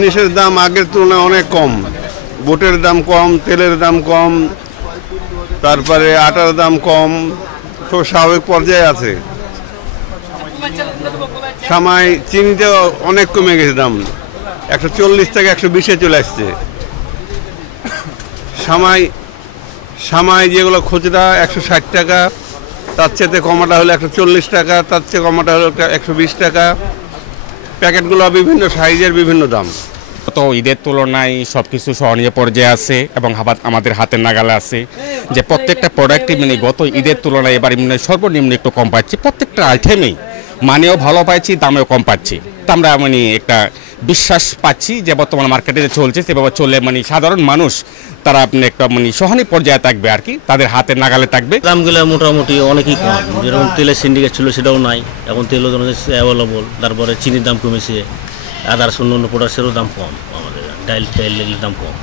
জিনিসের দাম আগের তুলনায় অনেক কম। বুটের দাম কম, তেলের দাম কম, তারপরে আটার দাম কম, তো স্বাভাবিক পর্যায়ে আছে। সামাই চিনিতে অনেক কমে গেছে দাম, 140 থেকে 120-এ চলে আসছে। সামাই সামাই যেগুলো খুচরা 160 টাকা, তার চেয়ে কমাটা হলো 140 টাকা, তার চেয়ে কমাটা হলো 120 টাকা। প্যাকেটগুলো বিভিন্ন সাইজের, বিভিন্ন দাম। তো ঈদের তুলনায় সব কিছু সহনীয় পর্যায়ে আছে এবং আমাদের হাতের নাগালে আছে যে প্রত্যেকটা প্রোডাক্টই মানে গত ঈদের তুলনায় এবার সর্বনিম্ন একটু কম পাচ্ছি। প্রত্যেকটা আইটেমেই মানেও ভালো পাচ্ছি, দামেও কম পাচ্ছি। তো আমরা মানে একটা বিশ্বাস পাচ্ছি যে বর্তমান মার্কেটে যে চলছে সেভাবে চললে মানে সাধারণ মানুষ তারা আপনি একটা মানে সহনীয় পর্যায়ে থাকবে আর কি, তাদের হাতের নাগালে থাকবে। দামগুলো মোটামুটি অনেকই কম। যেরকম তেলের সিন্ডিকেট ছিল সেটাও নাই, এখন তেলও অ্যাভেলেবল। তারপরে চিনির দাম কমেছে, আদার্স অন্য প্রোডাক্টসেরও দাম কম, আমাদের ডাইল তেলের দাম কম।